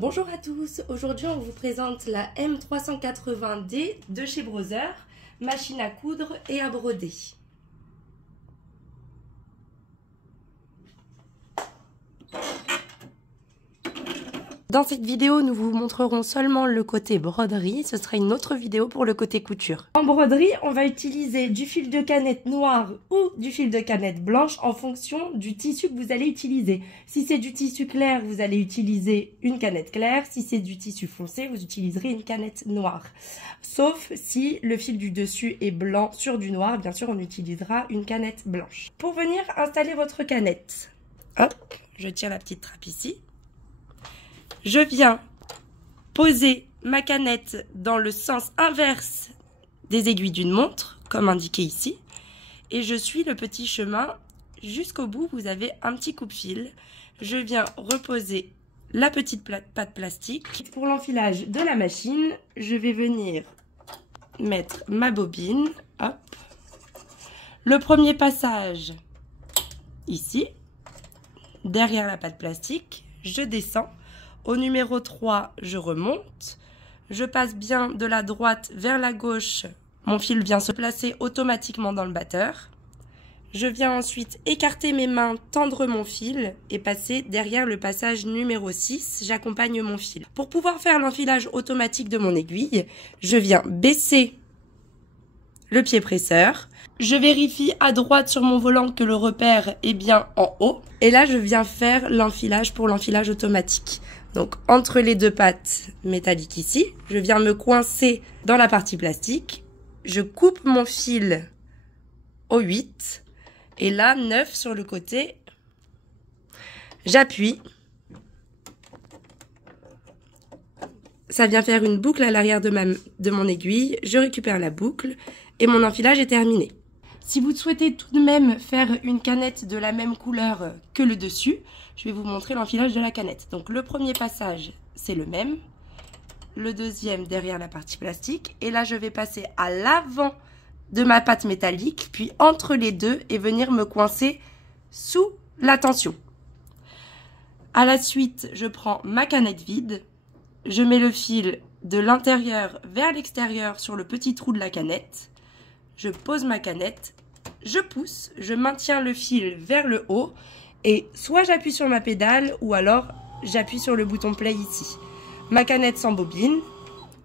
Bonjour à tous, aujourd'hui on vous présente la M380D de chez Brother, machine à coudre et à broder. Dans cette vidéo, nous vous montrerons seulement le côté broderie, ce sera une autre vidéo pour le côté couture. En broderie, on va utiliser du fil de canette noir ou du fil de canette blanche en fonction du tissu que vous allez utiliser. Si c'est du tissu clair, vous allez utiliser une canette claire. Si c'est du tissu foncé, vous utiliserez une canette noire. Sauf si le fil du dessus est blanc sur du noir, bien sûr on utilisera une canette blanche. Pour venir installer votre canette, hop, je tire la petite trappe ici. Je viens poser ma canette dans le sens inverse des aiguilles d'une montre, comme indiqué ici. Et je suis le petit chemin jusqu'au bout. Vous avez un petit coupe-fil. Je viens reposer la petite patte plastique. Pour l'enfilage de la machine, je vais venir mettre ma bobine. Hop. Le premier passage, ici, derrière la patte plastique, je descends. Au numéro 3, je remonte, je passe bien de la droite vers la gauche, mon fil vient se placer automatiquement dans le batteur. Je viens ensuite écarter mes mains, tendre mon fil et passer derrière le passage numéro 6, j'accompagne mon fil. Pour pouvoir faire l'enfilage automatique de mon aiguille, je viens baisser le pied presseur. Je vérifie à droite sur mon volant que le repère est bien en haut. Et là, je viens faire l'enfilage pour l'enfilage automatique. Donc, entre les deux pattes métalliques ici, je viens me coincer dans la partie plastique. Je coupe mon fil au 8. Et là, 9 sur le côté. J'appuie. Ça vient faire une boucle à l'arrière de mon aiguille. Je récupère la boucle et mon enfilage est terminé. Si vous souhaitez tout de même faire une canette de la même couleur que le dessus, je vais vous montrer l'enfilage de la canette. Donc le premier passage, c'est le même. Le deuxième derrière la partie plastique. Et là, je vais passer à l'avant de ma patte métallique, puis entre les deux et venir me coincer sous la tension. À la suite, je prends ma canette vide. Je mets le fil de l'intérieur vers l'extérieur sur le petit trou de la canette. Je pose ma canette, je pousse, je maintiens le fil vers le haut et soit j'appuie sur ma pédale ou alors j'appuie sur le bouton play ici. Ma canette s'embobine,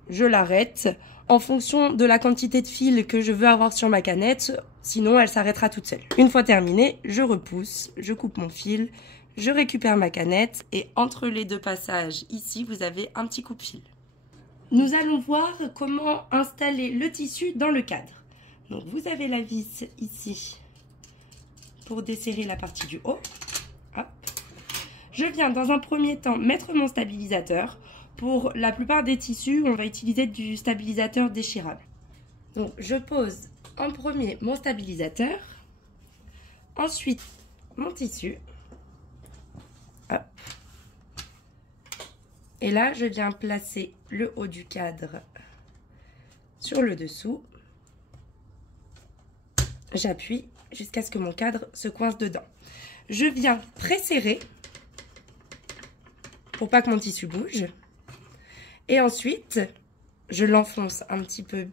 je l'arrête en fonction de la quantité de fil que je veux avoir sur ma canette, sinon elle s'arrêtera toute seule. Une fois terminée, je repousse, je coupe mon fil, je récupère ma canette et entre les deux passages ici, vous avez un petit coupe-fil. Nous allons voir comment installer le tissu dans le cadre. Donc vous avez la vis ici pour desserrer la partie du haut. Hop. Je viens dans un premier temps mettre mon stabilisateur. Pour la plupart des tissus, on va utiliser du stabilisateur déchirable. Donc je pose en premier mon stabilisateur, ensuite mon tissu. Hop. Et là, je viens placer le haut du cadre sur le dessous. J'appuie jusqu'à ce que mon cadre se coince dedans. Je viens presserrer pour pas que mon tissu bouge. Et ensuite, je l'enfonce un petit peu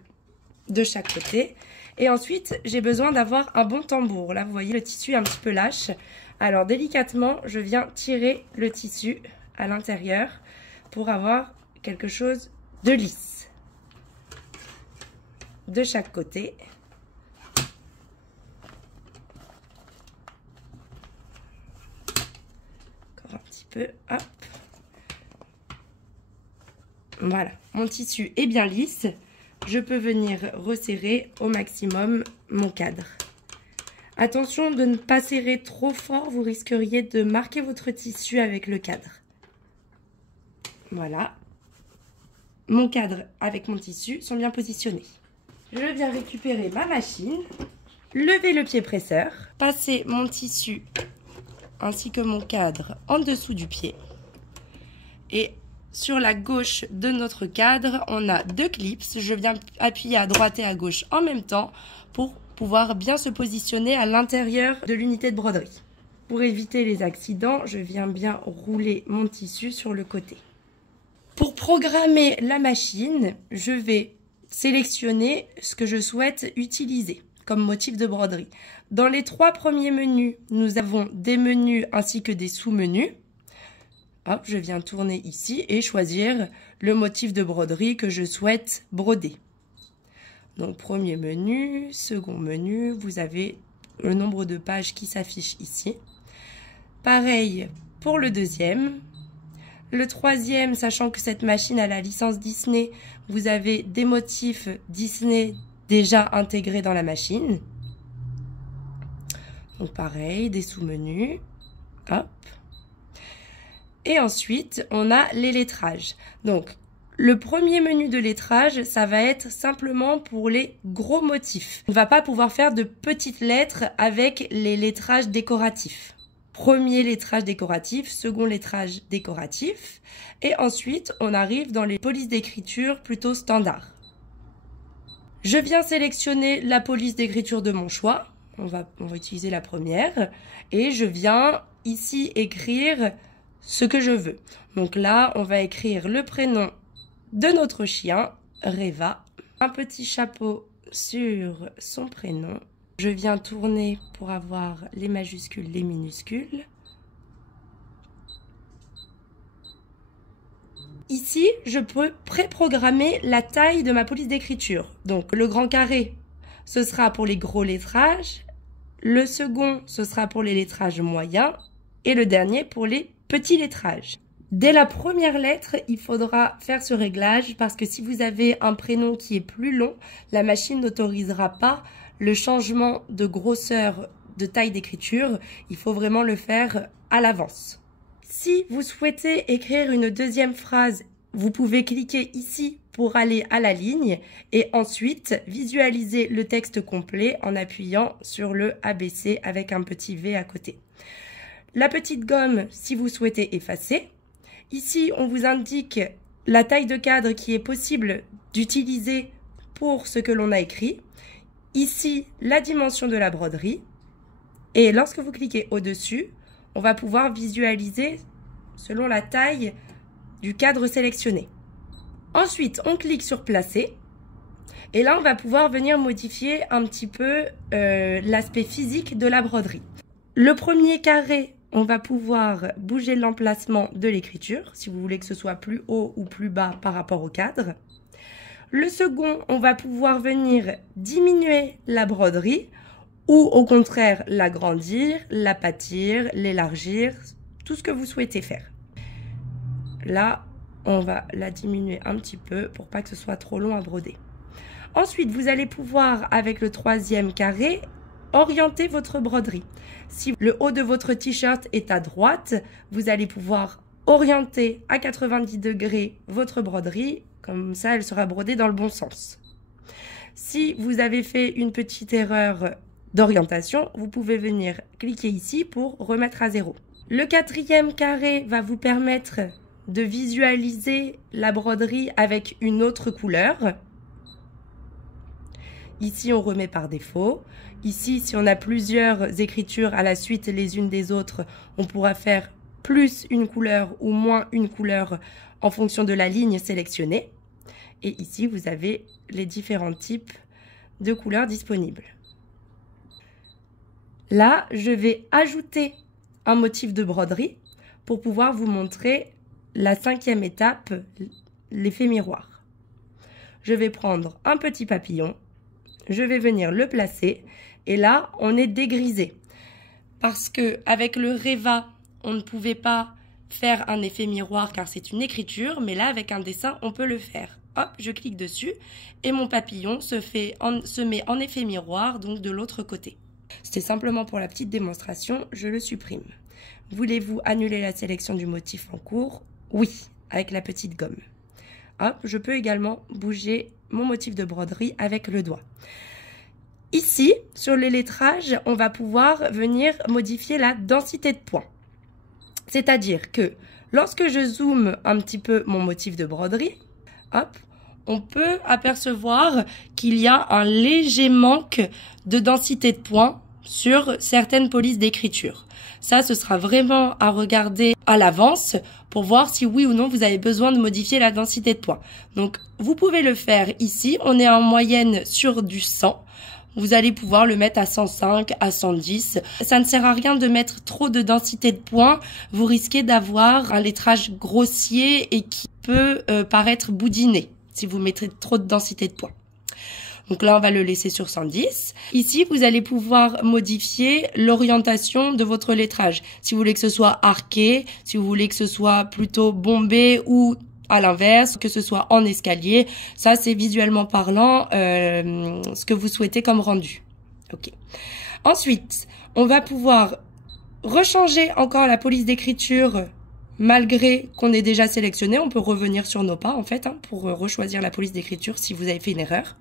de chaque côté. Et ensuite, j'ai besoin d'avoir un bon tambour. Là, vous voyez, le tissu est un petit peu lâche. Alors, délicatement, je viens tirer le tissu à l'intérieur pour avoir quelque chose de lisse. De chaque côté. Un petit peu, hop. Voilà, mon tissu est bien lisse. Je peux venir resserrer au maximum mon cadre. Attention de ne pas serrer trop fort, vous risqueriez de marquer votre tissu avec le cadre. Voilà. Mon cadre avec mon tissu sont bien positionnés. Je viens récupérer ma machine, lever le pied presseur, passer mon tissu ainsi que mon cadre en dessous du pied. Et sur la gauche de notre cadre, on a deux clips. Je viens appuyer à droite et à gauche en même temps pour pouvoir bien se positionner à l'intérieur de l'unité de broderie. Pour éviter les accidents, je viens bien rouler mon tissu sur le côté. Pour programmer la machine, je vais sélectionner ce que je souhaite utiliser comme motif de broderie. Dans les 3 premiers menus, nous avons des menus ainsi que des sous-menus. Hop, je viens tourner ici et choisir le motif de broderie que je souhaite broder. Donc, premier menu, second menu, vous avez le nombre de pages qui s'affiche ici. Pareil pour le deuxième. Le troisième, sachant que cette machine a la licence Disney, vous avez des motifs Disney déjà intégrés dans la machine. Donc pareil, des sous-menus. Hop. Et ensuite, on a les lettrages. Donc, le premier menu de lettrage, ça va être simplement pour les gros motifs. On ne va pas pouvoir faire de petites lettres avec les lettrages décoratifs. Premier lettrage décoratif, second lettrage décoratif. Et ensuite, on arrive dans les polices d'écriture plutôt standard. Je viens sélectionner la police d'écriture de mon choix. On va utiliser la première. Et je viens ici écrire ce que je veux. Donc là, on va écrire le prénom de notre chien, Reva. Un petit chapeau sur son prénom. Je viens tourner pour avoir les majuscules, les minuscules. Ici, je peux préprogrammer la taille de ma police d'écriture. Donc, le grand carré, ce sera pour les gros lettrages. Le second, ce sera pour les lettrages moyens. Et le dernier, pour les petits lettrages. Dès la première lettre, il faudra faire ce réglage parce que si vous avez un prénom qui est plus long, la machine n'autorisera pas le changement de grosseur de taille d'écriture. Il faut vraiment le faire à l'avance. Si vous souhaitez écrire une deuxième phrase, vous pouvez cliquer ici pour aller à la ligne et ensuite visualiser le texte complet en appuyant sur le ABC avec un petit V à côté. La petite gomme si vous souhaitez effacer. Ici, on vous indique la taille de cadre qui est possible d'utiliser pour ce que l'on a écrit. Ici, la dimension de la broderie. Et lorsque vous cliquez au-dessus, on va pouvoir visualiser selon la taille du cadre sélectionné. Ensuite, on clique sur placer. Et là, on va pouvoir venir modifier un petit peu l'aspect physique de la broderie. Le premier carré, on va pouvoir bouger l'emplacement de l'écriture, si vous voulez que ce soit plus haut ou plus bas par rapport au cadre. Le second, on va pouvoir venir diminuer la broderie ou au contraire l'agrandir, l'aplatir, l'élargir, tout ce que vous souhaitez faire. Là, on va la diminuer un petit peu pour pas que ce soit trop long à broder. Ensuite, vous allez pouvoir, avec le troisième carré, orienter votre broderie. Si le haut de votre t-shirt est à droite, vous allez pouvoir orienter à 90 degrés votre broderie, comme ça elle sera brodée dans le bon sens. Si vous avez fait une petite erreur d'orientation, vous pouvez venir cliquer ici pour remettre à zéro. Le quatrième carré va vous permettre de visualiser la broderie avec une autre couleur. Ici, on remet par défaut. Ici, si on a plusieurs écritures à la suite les unes des autres, on pourra faire plus une couleur ou moins une couleur en fonction de la ligne sélectionnée. Et ici, vous avez les différents types de couleurs disponibles. Là, je vais ajouter un motif de broderie pour pouvoir vous montrer la cinquième étape, l'effet miroir. Je vais prendre un petit papillon. Je vais venir le placer et là, on est dégrisé. Parce que avec le Reva, on ne pouvait pas faire un effet miroir car c'est une écriture, mais là, avec un dessin, on peut le faire. Hop, je clique dessus et mon papillon se met en effet miroir, donc de l'autre côté. C'était simplement pour la petite démonstration, je le supprime. Voulez-vous annuler la sélection du motif en cours? Oui, avec la petite gomme. Hop, je peux également bouger mon motif de broderie avec le doigt. Ici, sur les lettrages, on va pouvoir venir modifier la densité de points. C'est-à-dire que lorsque je zoome un petit peu mon motif de broderie, hop, on peut apercevoir qu'il y a un léger manque de densité de points sur certaines polices d'écriture. Ça, ce sera vraiment à regarder à l'avance pour voir si oui ou non vous avez besoin de modifier la densité de points. Donc, vous pouvez le faire ici. On est en moyenne sur du 100. Vous allez pouvoir le mettre à 105, à 110. Ça ne sert à rien de mettre trop de densité de points. Vous risquez d'avoir un lettrage grossier et qui peut paraître boudiné si vous mettez trop de densité de points. Donc là, on va le laisser sur 110. Ici, vous allez pouvoir modifier l'orientation de votre lettrage. Si vous voulez que ce soit arqué, si vous voulez que ce soit plutôt bombé ou à l'inverse, que ce soit en escalier. Ça, c'est visuellement parlant ce que vous souhaitez comme rendu. Ok. Ensuite, on va pouvoir rechanger encore la police d'écriture malgré qu'on ait déjà sélectionné. On peut revenir sur nos pas en fait pour rechoisir la police d'écriture si vous avez fait une erreur.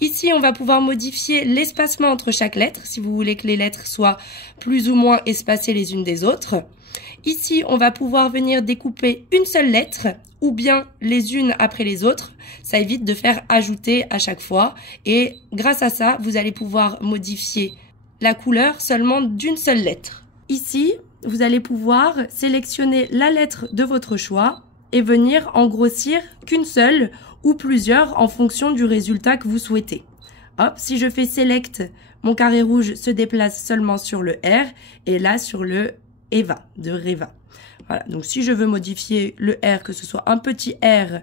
Ici, on va pouvoir modifier l'espacement entre chaque lettre, si vous voulez que les lettres soient plus ou moins espacées les unes des autres. Ici, on va pouvoir venir découper une seule lettre ou bien les unes après les autres. Ça évite de faire ajouter à chaque fois. Et grâce à ça, vous allez pouvoir modifier la couleur seulement d'une seule lettre. Ici, vous allez pouvoir sélectionner la lettre de votre choix et venir en grossir qu'une seule ou plusieurs en fonction du résultat que vous souhaitez. Hop, si je fais Select, mon carré rouge se déplace seulement sur le R et là sur le EVA, de Reva. Voilà, donc si je veux modifier le R, que ce soit un petit R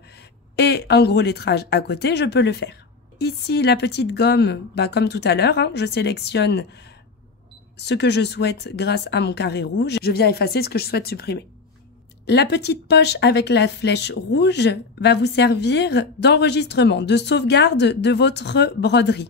et un gros lettrage à côté, je peux le faire. Ici, la petite gomme, comme tout à l'heure, je sélectionne ce que je souhaite grâce à mon carré rouge. Je viens effacer ce que je souhaite supprimer. La petite poche avec la flèche rouge va vous servir d'enregistrement, de sauvegarde de votre broderie.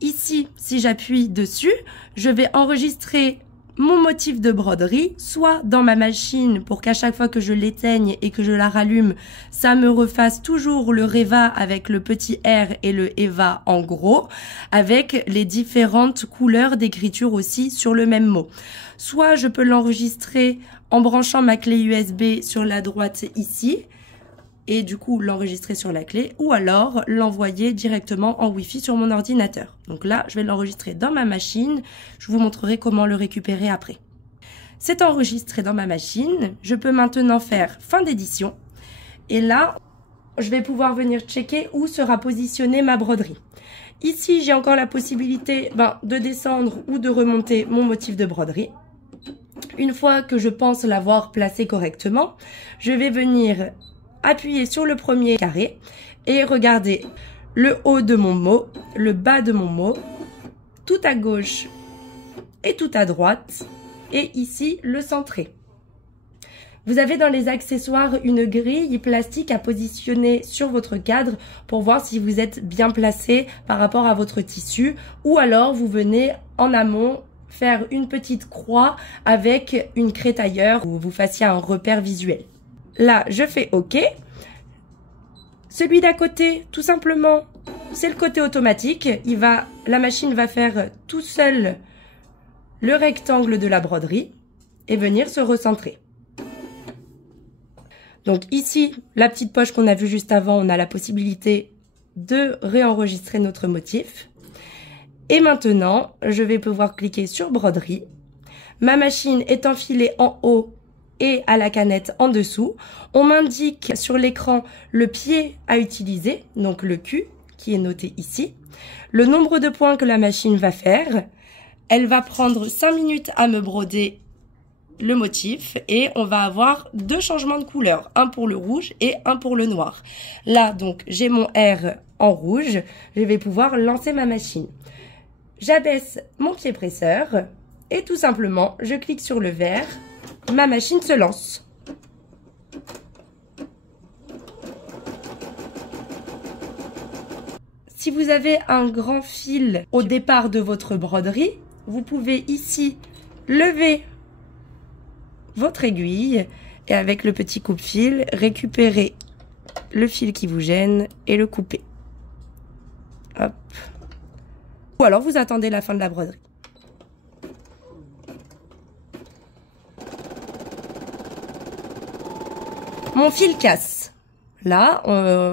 Ici, si j'appuie dessus, je vais enregistrer mon motif de broderie, soit dans ma machine pour qu'à chaque fois que je l'éteigne et que je la rallume, ça me refasse toujours le Reva avec le petit R et le Eva en gros, avec les différentes couleurs d'écriture aussi sur le même mot. Soit je peux l'enregistrer en branchant ma clé USB sur la droite ici, et du coup l'enregistrer sur la clé, ou alors l'envoyer directement en Wi-Fi sur mon ordinateur. Donc là, je vais l'enregistrer dans ma machine, je vous montrerai comment le récupérer après. C'est enregistré dans ma machine, je peux maintenant faire fin d'édition, et là, je vais pouvoir venir checker où sera positionnée ma broderie. Ici, j'ai encore la possibilité de descendre ou de remonter mon motif de broderie. Une fois que je pense l'avoir placé correctement, je vais venir appuyer sur le premier carré et regarder le haut de mon mot, le bas de mon mot, tout à gauche et tout à droite, et ici le centré. Vous avez dans les accessoires une grille plastique à positionner sur votre cadre pour voir si vous êtes bien placé par rapport à votre tissu, ou alors vous venez en amont faire une petite croix avec une crétailleur où vous fassiez un repère visuel. Là, je fais OK. Celui d'à côté, tout simplement, c'est le côté automatique. La machine va faire tout seul le rectangle de la broderie et venir se recentrer. Donc ici, la petite poche qu'on a vue juste avant, on a la possibilité de réenregistrer notre motif. Et maintenant, je vais pouvoir cliquer sur broderie. Ma machine est enfilée en haut et à la canette en dessous. On m'indique sur l'écran le pied à utiliser, donc le Q qui est noté ici. Le nombre de points que la machine va faire. Elle va prendre 5 minutes à me broder le motif et on va avoir 2 changements de couleur, un pour le rouge et un pour le noir. Là, donc, j'ai mon R en rouge. Je vais pouvoir lancer ma machine. J'abaisse mon pied presseur et tout simplement, je clique sur le vert. Ma machine se lance. Si vous avez un grand fil au départ de votre broderie, vous pouvez ici lever votre aiguille et avec le petit coupe-fil, récupérer le fil qui vous gêne et le couper. Hop. Ou alors vous attendez la fin de la broderie. Mon fil casse. Là,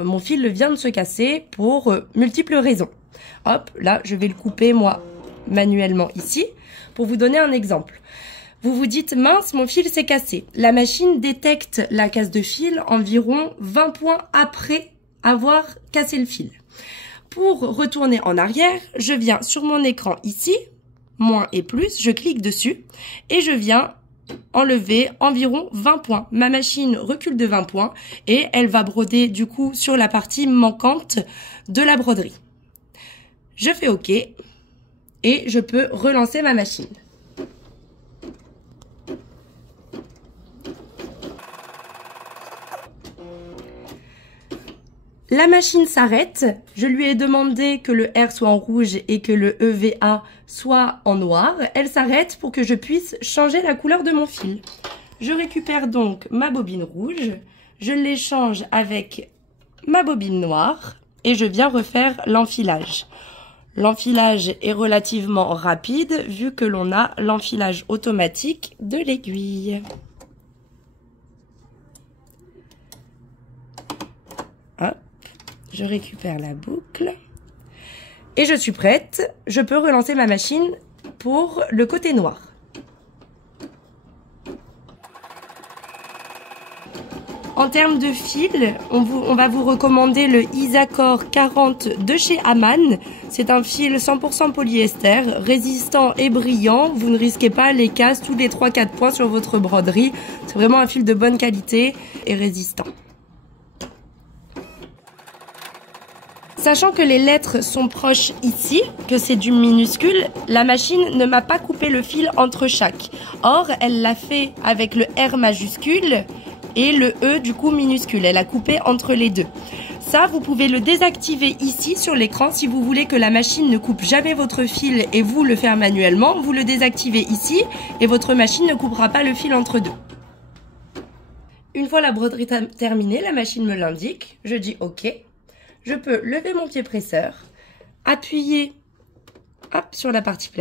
mon fil vient de se casser pour multiples raisons. Hop, là, je vais le couper, moi, manuellement ici pour vous donner un exemple. Vous vous dites, mince, mon fil s'est cassé. La machine détecte la casse de fil environ 20 points après avoir cassé le fil. Pour retourner en arrière, je viens sur mon écran ici, moins et plus, je clique dessus et je viens enlever environ 20 points. Ma machine recule de 20 points et elle va broder du coup sur la partie manquante de la broderie. Je fais OK et je peux relancer ma machine. La machine s'arrête, je lui ai demandé que le R soit en rouge et que le EVA soit en noir. Elle s'arrête pour que je puisse changer la couleur de mon fil. Je récupère donc ma bobine rouge, je l'échange avec ma bobine noire et je viens refaire l'enfilage. L'enfilage est relativement rapide vu que l'on a l'enfilage automatique de l'aiguille. Hop. Je récupère la boucle et je suis prête. Je peux relancer ma machine pour le côté noir. En termes de fil, on va vous recommander le Isacor 40 de chez Amann. C'est un fil 100% polyester, résistant et brillant. Vous ne risquez pas les casses tous les 3-4 points sur votre broderie. C'est vraiment un fil de bonne qualité et résistant. Sachant que les lettres sont proches ici, que c'est du minuscule, la machine ne m'a pas coupé le fil entre chaque. Or, elle l'a fait avec le R majuscule et le E du coup minuscule. Elle a coupé entre les deux. Ça, vous pouvez le désactiver ici sur l'écran si vous voulez que la machine ne coupe jamais votre fil et vous le faire manuellement. Vous le désactivez ici et votre machine ne coupera pas le fil entre deux. Une fois la broderie terminée, la machine me l'indique. Je dis OK. Je peux lever mon pied presseur, appuyer hop, sur la partie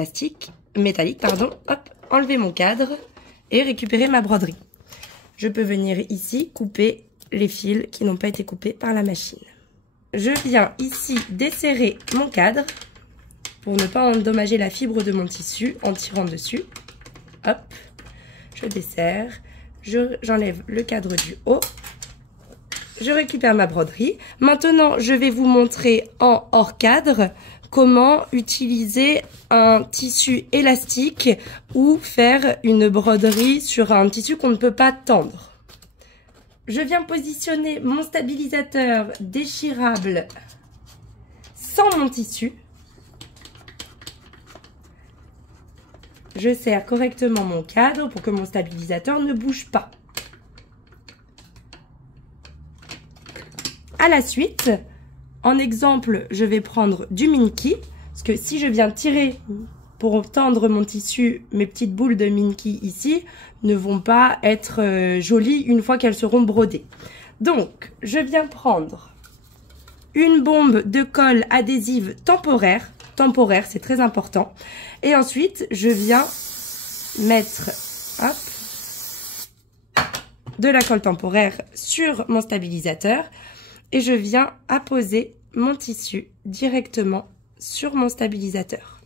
métallique, hop, enlever mon cadre et récupérer ma broderie. Je peux venir ici couper les fils qui n'ont pas été coupés par la machine. Je viens ici desserrer mon cadre pour ne pas endommager la fibre de mon tissu en tirant dessus. Hop, je desserre, j'enlève le cadre du haut. Je récupère ma broderie. Maintenant, je vais vous montrer en hors cadre comment utiliser un tissu élastique ou faire une broderie sur un tissu qu'on ne peut pas tendre. Je viens positionner mon stabilisateur déchirable sans mon tissu. Je serre correctement mon cadre pour que mon stabilisateur ne bouge pas. À la suite, en exemple, je vais prendre du Minky, parce que si je viens tirer pour tendre mon tissu, mes petites boules de Minky ici ne vont pas être jolies une fois qu'elles seront brodées. Donc, je viens prendre une bombe de colle adhésive temporaire, c'est très important, et ensuite, je viens mettre hop, de la colle temporaire sur mon stabilisateur. Et je viens apposer mon tissu directement sur mon stabilisateur.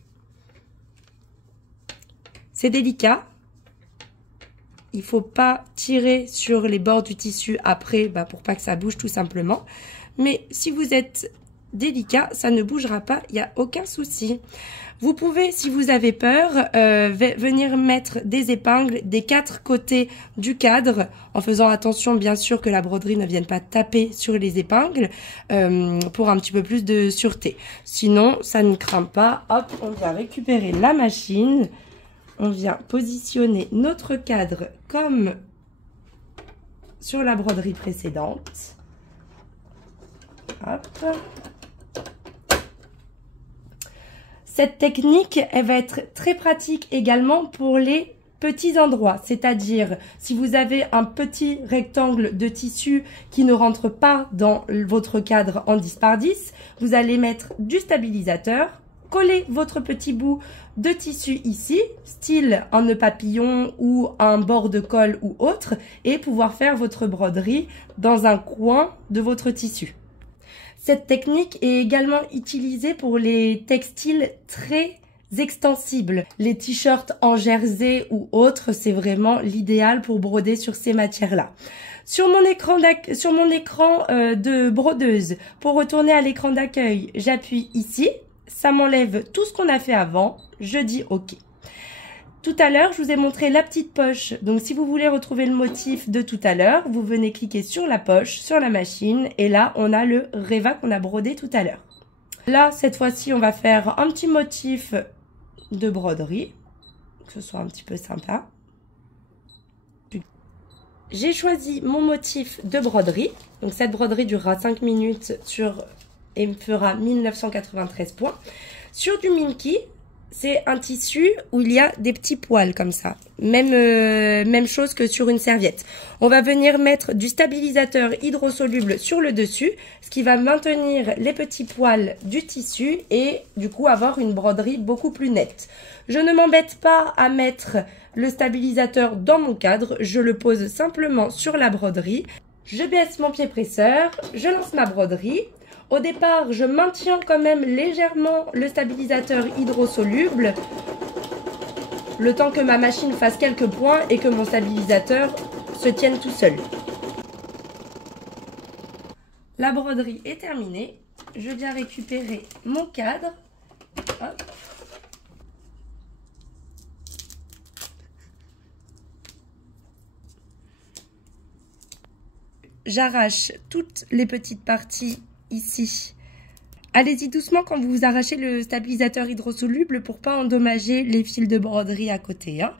C'est délicat. Il ne faut pas tirer sur les bords du tissu après pour pas que ça bouge tout simplement. Mais si vous êtes délicat, ça ne bougera pas, il n'y a aucun souci. Vous pouvez, si vous avez peur, venir mettre des épingles des 4 côtés du cadre, en faisant attention bien sûr que la broderie ne vienne pas taper sur les épingles, pour un petit peu plus de sûreté. Sinon, ça ne craint pas. Hop, on vient récupérer la machine, on vient positionner notre cadre comme sur la broderie précédente. Hop. Cette technique, elle va être très pratique également pour les petits endroits. C'est-à-dire, si vous avez un petit rectangle de tissu qui ne rentre pas dans votre cadre en 10 par 10, vous allez mettre du stabilisateur, coller votre petit bout de tissu ici, style un nœud papillon ou un bord de colle ou autre, et pouvoir faire votre broderie dans un coin de votre tissu. Cette technique est également utilisée pour les textiles très extensibles. Les t-shirts en jersey ou autres, c'est vraiment l'idéal pour broder sur ces matières-là. Sur mon écran de brodeuse, pour retourner à l'écran d'accueil, j'appuie ici. Ça m'enlève tout ce qu'on a fait avant. Je dis OK. Tout à l'heure, je vous ai montré la petite poche. Donc, si vous voulez retrouver le motif de tout à l'heure, vous venez cliquer sur la poche, sur la machine. Et là, on a le Reva qu'on a brodé tout à l'heure. Là, cette fois-ci, on va faire un petit motif de broderie. Que ce soit un petit peu sympa. J'ai choisi mon motif de broderie. Donc, cette broderie durera 5 minutes et me fera 1993 points. Sur du Minky. C'est un tissu où il y a des petits poils comme ça. Même chose que sur une serviette. On va venir mettre du stabilisateur hydrosoluble sur le dessus, ce qui va maintenir les petits poils du tissu et du coup avoir une broderie beaucoup plus nette. Je ne m'embête pas à mettre le stabilisateur dans mon cadre, je le pose simplement sur la broderie. Je baisse mon pied presseur, je lance ma broderie. Au départ, je maintiens quand même légèrement le stabilisateur hydrosoluble, le temps que ma machine fasse quelques points et que mon stabilisateur se tienne tout seul. La broderie est terminée. Je viens récupérer mon cadre. Hop. J'arrache toutes les petites parties ici. Allez-y doucement quand vous arrachez le stabilisateur hydrosoluble pour pas endommager les fils de broderie à côté. Hein.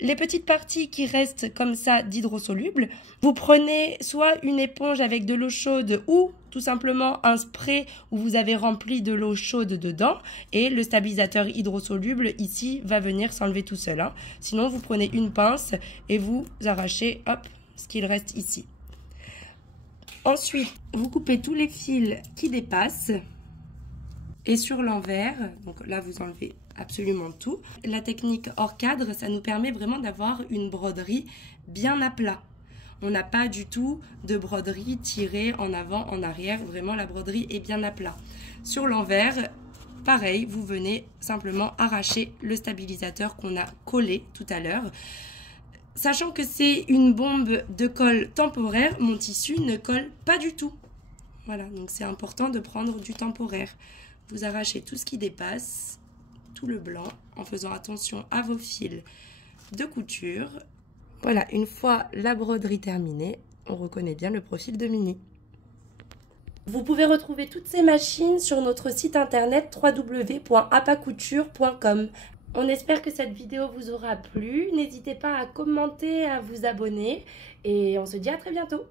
Les petites parties qui restent comme ça d'hydrosoluble, vous prenez soit une éponge avec de l'eau chaude ou tout simplement un spray où vous avez rempli de l'eau chaude dedans et le stabilisateur hydrosoluble ici va venir s'enlever tout seul. Hein. Sinon vous prenez une pince et vous arrachez hop, ce qu'il reste ici. Ensuite, vous coupez tous les fils qui dépassent et sur l'envers, donc là vous enlevez absolument tout. La technique hors cadre, ça nous permet vraiment d'avoir une broderie bien à plat. On n'a pas du tout de broderie tirée en avant, en arrière, vraiment la broderie est bien à plat. Sur l'envers, pareil, vous venez simplement arracher le stabilisateur qu'on a collé tout à l'heure. Sachant que c'est une bombe de colle temporaire, mon tissu ne colle pas du tout. Voilà, donc c'est important de prendre du temporaire. Vous arrachez tout ce qui dépasse, tout le blanc, en faisant attention à vos fils de couture. Voilà, une fois la broderie terminée, on reconnaît bien le profil de Mini. Vous pouvez retrouver toutes ces machines sur notre site internet www.appacouture.com. On espère que cette vidéo vous aura plu. N'hésitez pas à commenter, à vous abonner et on se dit à très bientôt.